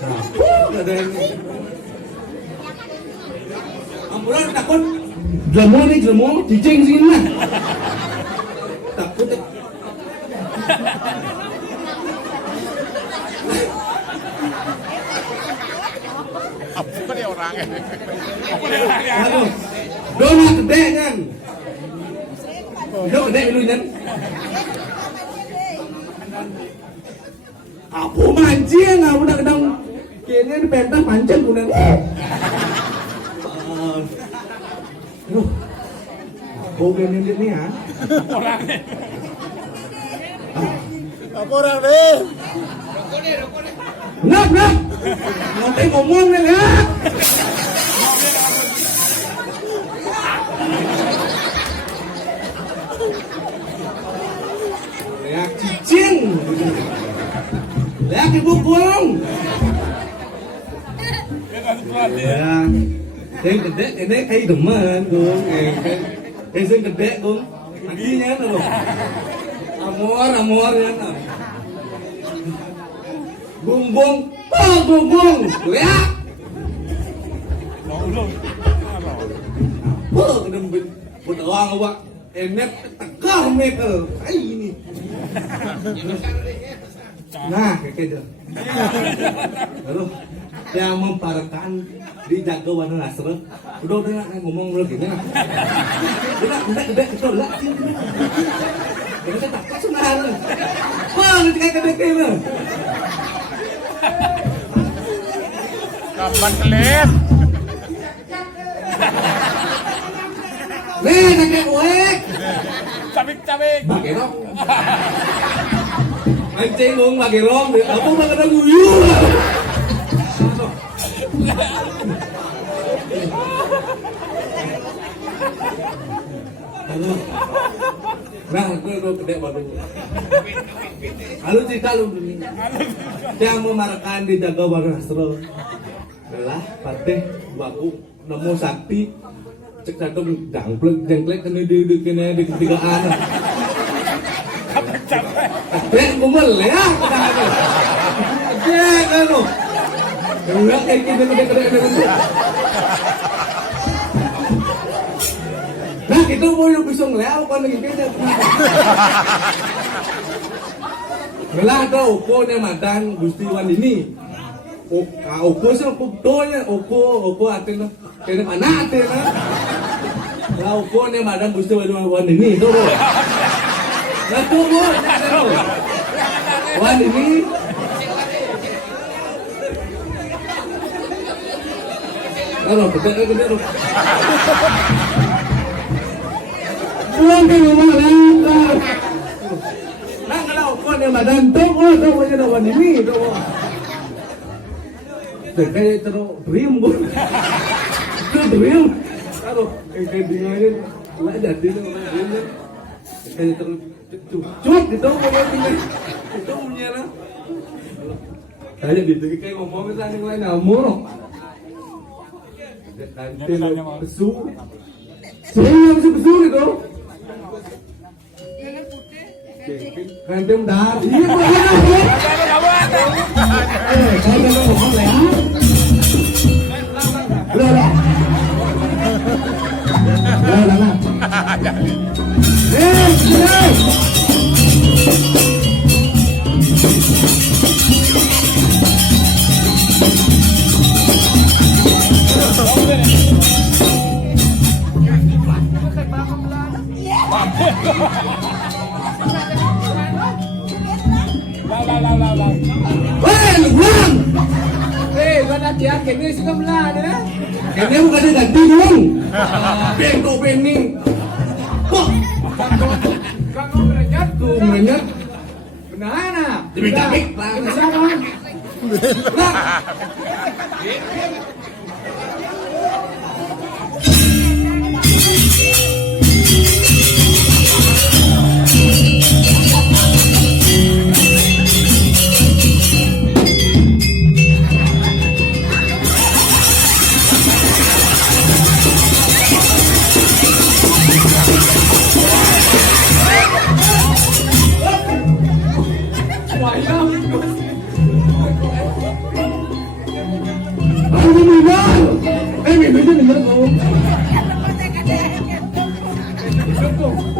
Ada yang ambulan takut jelmo cicing sini mah takut apa dia orangnya? aduh donat gede kan donat gede dulu kan apa mancing nggak udah kadang kayaknya di pentas pancen udah aduh aku gini nih ya Orangnya. Apa orang deh? Ngap, nanti ngomong nih ya. Ya cicing, ya ibu pulang. Ya, yang gede ini kayak demen dong, yang gede dong, maginya tuh, amor ya tuh. Bumbung, lihat. Kena berdoang awak, enek tegar mekel, kayak ini. Nah, kayak gitu. Lalu yang memparkan dijaga warna nasr, udah ngomong begini lah. Udah gede itu lah. Ini kan tak kesunahan. Wah, ini kayak gede. Kapan kelis? Nih, kakek uek. Cabik. Pakai rok. Mancing dong, pakai rok. Apa pakai ada guyur? Halo. Nah, gue gede baru. Halo cerita lu dulu. Yang memarakan dijaga warna astro. Adalah pateh baku nemu sakti cek satu jangklek kena di ketigaan. Capek kumel ya. Cek lu. Enggak kayak gede. Nah, kita mau bisa ngeliat kan lagi kayaknya. Belah tuh ukonya mantan Gusti Wandini. Uko sih ukonya, uko artinya kena anak artinya. Lah ukonya mantan Gusti Wandini tuh. Lah tuh Wandini. Kalau gede. Pulang ke rumah lah. Nah kalau kau yang badan tuh punya dawan ini tuh. Kayak terus dream bu. Itu dream. Kalau kayak dingain lah jadi tuh dream. Kayak terus cucuk gitu punya itu punya lah. Kayak gitu kayak ngomongin tadi lain amur. Tadi besu. Saya masih besu gitu. Kantem dah. Iya saya ngomong ya. Udah. Ya, kini sudah melada ya. Kini bukan ada ganti dong. Bento bening. Kok? Kamu merenyat tuh. Merenyat. Benar. Demi kabik. Siapa? Nah. Itu dengar kau.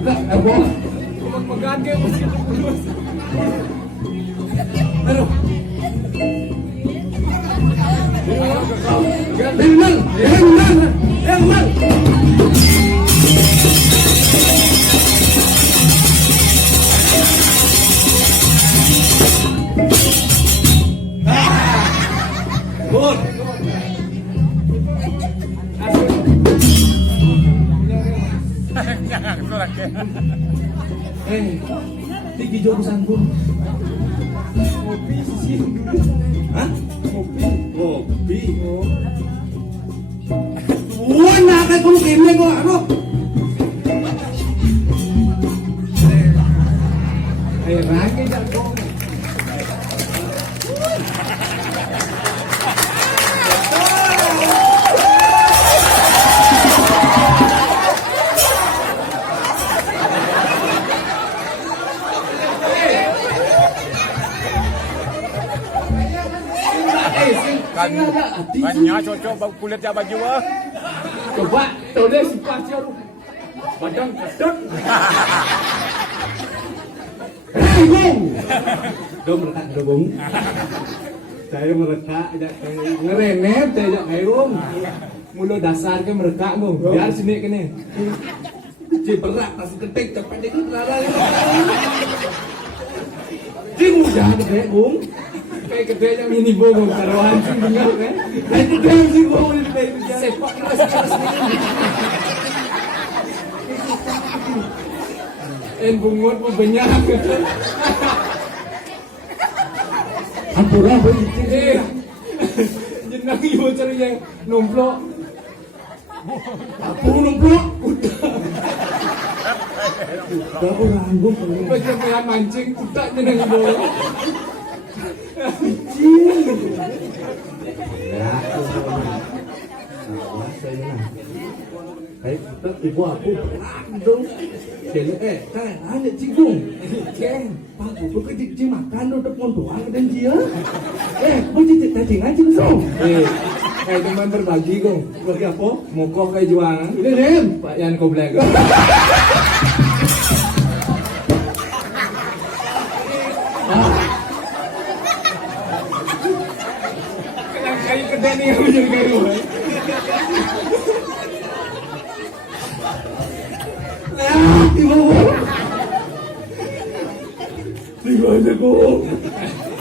Enggak, apa? Magagay mo siya tulus. Aduh. Dengar, dengar. Good. Jangan kurang ke. Tinggi jurusan pun. Kopi sih. Hah? Kopi. Kopi. Wah, nak kau kini kau apa? Ragi jago. Banyak cocok kulit ya baju ah. Coba tulis pasti lu. Badan kedek. Hei, Bung. Dong mereka Bung. Saya mereka ajak ngerenet saya ajak kayak Bung. Mulu dasar ke mereka Bung. Biar sini kene. Berak masih ketik cepat itu lalai. Cimu jangan gede Bung. Kayak gedenya mini Bung taruhan sih dengar kan. Itu dia sih Bung ini kayak sepak keras bungut mau banyak. Ampura begitu. Jenang ibu cari yang nomplok. Aku nomplok. Aku rambut. Macam yang mancing kuda jenang ibu. Ya, saya Hei, kita ibu aku dong. Jadi kan hanya cikung. Pak, aku ke makan udah mau doang dan dia. Aku cicit cacing aja dong. Kayak teman berbagi kong. Berbagi apa? Mokok kayak jualan. Ini Dem, Pak Yan Koblek. Kayak kedai nih aku jadi kayak gue. Tiba aja kok.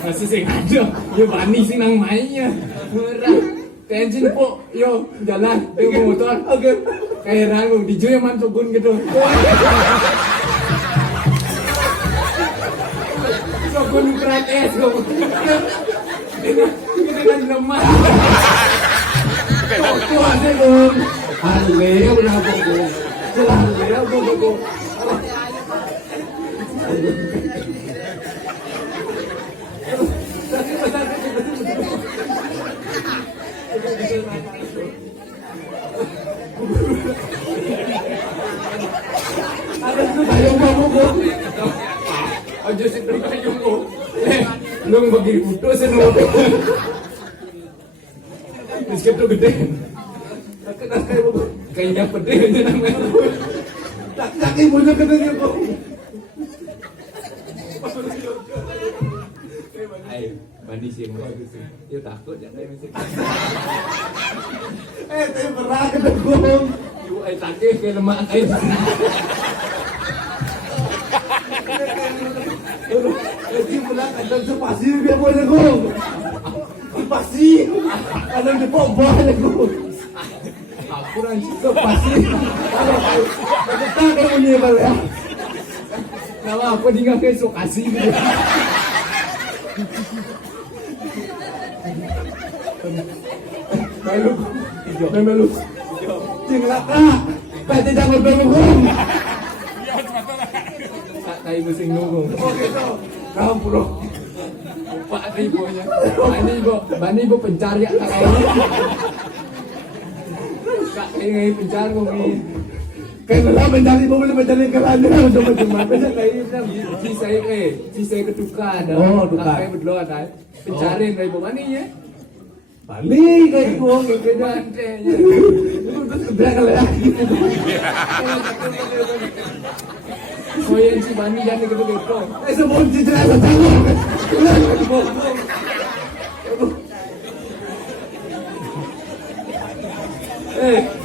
Masih sengaja. Yo bani sih nang mainnya. Murah. Tensin po. Yo jalan. Yo motor. Oke. Kayak rangu. Dijo yang mantukun gitu. Sokun kerat es kok. Kita kan lemah. Kok aja dong. Hale, udah kok. Hale, kok. Aja sih terkayuh kok. Nung bagi foto seno. Terus kita gede. Kayaknya pede aja namanya. Tak ibu nya katanya kok. Hai, mandi sih bagus sih. Ya takut ya kayak masih. Saya berat ke gong. Ibu ai takut ke lemak ai. Jadi pulang ada sepasi dia boleh gong. Sepasi. Ada di pompa ada gong. Aku ranci sepasi. Kita kan punya balik. Nama aku tinggal ke Sokasi gitu. Melu. Tinggal kah? Pati jangan berbohong. Kayak mesin nunggu. Oh gitu. Kamu bro. Pak ibunya. Bani ibu pencari anak ini. Kak ini pencari ini. Kayak mencari ibu boleh mencari kerana untuk macam macam kayak si saya ketukan. Oh tukar. Kayak berdua kan. Pencari dari ibu mana ya? Balik kayak gua gitu kan. Lu terus kebelah lagi. Oh yang si Bani jangan gitu-gitu. Semua citra sama.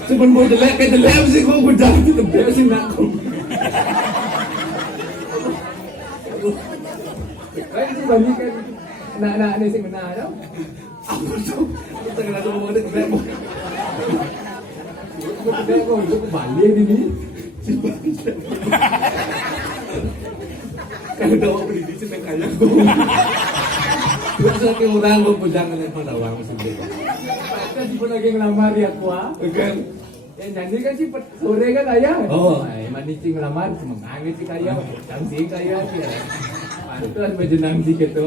Cuman gua jelek kayak jelek sih gua udah gitu beresin aku. Kan si Bani kan nak ni sing benar tau. Apa tuh? Kita kena tuh mau kebelah. Kita kau itu balik ni. Kalau daw ako dito sa kaya ko. Terus lagi orang gua pujang kan pada orang sendiri. Kan si pun lagi ngelamar ya kuah. Kan? Yang janji kan si sore kan ayah. Oh. Mani si ngelamar semangat si kaya, cantik kaya dia. Pantas berjenang si gitu.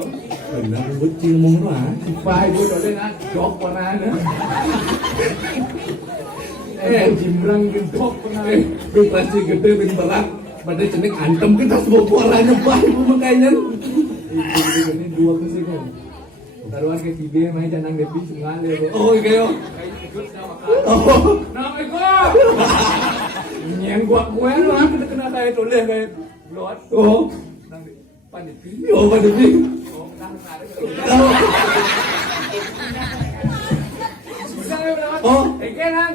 Benar buat ngomong lu ah. Pai gue dole nak dok pernah na. Jimbrang gendok pernah. Lu pasti gede bin berat. Pada cenik antem kita semua suaranya baik makanya. Ini dua kesini kan. Taruhan ke TV main janang depi sengale kok. Oh kayo. Oh. Nama kau. Yang gua lu aku kena kayak toleh kayak lot. Oh. Nang panitia. Oh pada ni. Oh, nang tarik. Oh. Eh, kan?